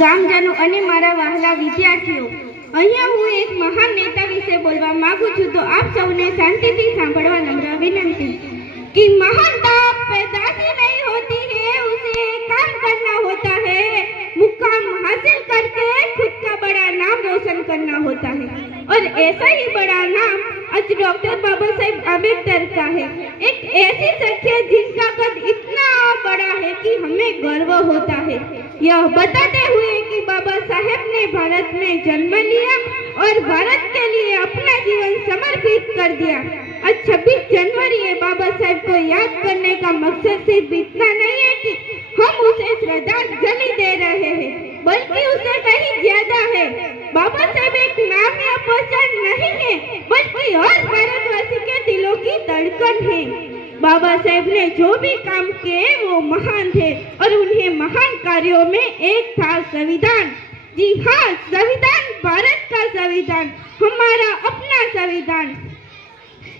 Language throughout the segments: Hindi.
ગામજનો અને મારા વહાલા વિદ્યાર્થીઓ, અહીંયા હું એક મહાન નેતા વિશે બોલવા માંગુ છું, તો આપ સૌને શાંતિથી સાંભળવા નમ્ર વિનંતી कि महानता पैदाशी नहीं होती है, उसे काम करना होता है। मुकाम हासिल करके खुद का बड़ा नाम रोशन करना होता है, और ऐसा ही बड़ा नाम आज डॉक्टर बाबा साहेब आंबेडकर का है। एक ऐसी शख्सियत जिनका कद इतना बड़ा है कि हमें गर्व होता है, यह बताते हुए कि बाबा साहेब ने भारत में जन्म लिया और भारत के लिए अपना जीवन समर्पित कर दिया। आज 26 जनवरी है। बाबा साहेब को याद करने का मकसद सिर्फ इतना नहीं है कि हम उसे श्रद्धांजलि दे रहे हैं, बल्कि उसे कहीं ज्यादा है। बाबा साहेब एक नाम या पहचान नहीं है, बल्कि हर भारतवासी के दिलों की धड़कन है। बाबा साहेब ने जो भी काम किए वो महान थे, और उन्हें महान कार्यों में एक था संविधान। जी हाँ, संविधान, भारत का संविधान, हमारा अपना संविधान।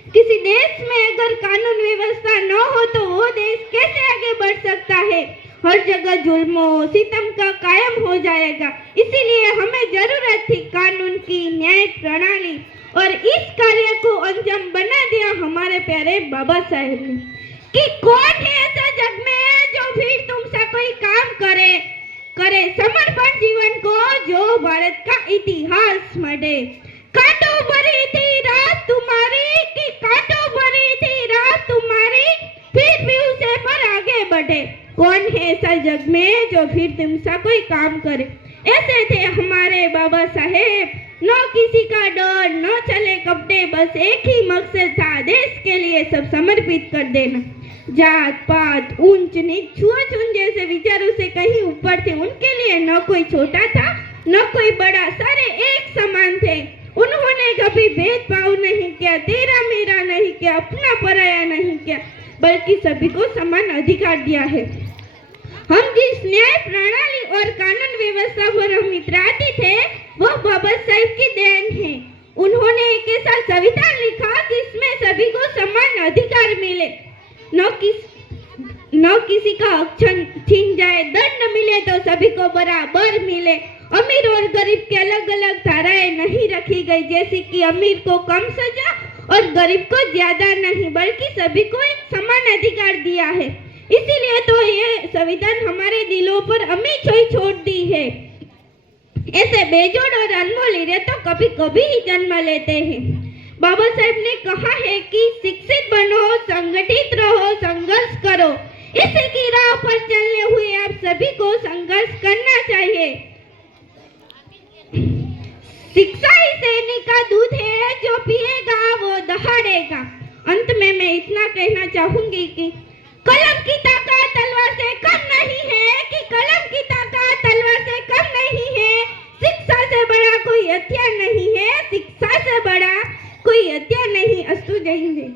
किसी देश में अगर कानून व्यवस्था न हो तो वो देश कैसे आगे बढ़ सकता है? हर जगह जुल्म सितम का कायम हो जाएगा। इसीलिए हमें जरूरत थी कानून की, न्याय प्रणाली, और इस कार्य को अंजाम बना दिया हमारे प्यारे बाबा साहेब ने। कि कौन है ऐसा जग में जो फिर तुमसे कोई काम करे समर्पण जीवन को, जो भारत का इतिहास मढ़े। कांटो भरी थी रात तुम्हारी, कि कांटो भरी थी रात तुम्हारी, फिर भी उसे पर आगे बढ़े। कौन है ऐसा जग में जो फिर तुमसे कोई काम करे? ऐसे थे हमारे बाबा साहेब, न किसी का डर, न चले कपड़े, बस एक ही मकसद था, देश के लिए सब समर्पित कर देना। जात पात, ऊंच नीच, छुआछूत जैसे विचारों से कहीं ऊपर थे। उनके लिए न कोई छोटा था न कोई बड़ा, सारे एक समान थे। उन्होंने कभी भेदभाव नहीं किया, तेरा मेरा नहीं किया, अपना पराया नहीं किया, बल्कि सभी को समान अधिकार दिया है। हम जिस न्याय प्रणाली और कानून व्यवस्था पर हम इतराते थे, वो बाबा साहेब की देन है। उन्होंने एक ऐसा संविधान लिखा जिसमें सभी को समान अधिकार मिले, न किसी का हक छीन जाए, दंड मिले तो सभी को बराबर मिले। अमीर और गरीब की अलग अलग धाराएं नहीं रखी गई, जैसे कि अमीर को कम सजा और गरीब को ज्यादा नहीं, बल्कि सभी को एक समान अधिकार दिया है। इसीलिए तो ये संविधान हमारे दिलों पर अमिट छोड़ दी है। ऐसे बेजोड़ और अनमोल हीरे तो कभी कभी ही जन्म लेते हैं। बाबा साहेब ने कहा है कि शिक्षित बनो, संगठित रहो, संघर्ष करो। इसी की राह पर चलने हुए आप सभी को संघर्ष करना चाहिए। शिक्षा ही सैनिक का दूध है, जो पिएगा वो दहाड़ेगा। अंत में मैं इतना कहना चाहूंगी कि कलम की ताकत तलवार से कम नहीं है, कि कलम की ताकत तलवार से कम नहीं है। शिक्षा से बड़ा कोई हथियार नहीं है, शिक्षा से बड़ा कोई हथियार नहीं। अस्तु, जय हिंद।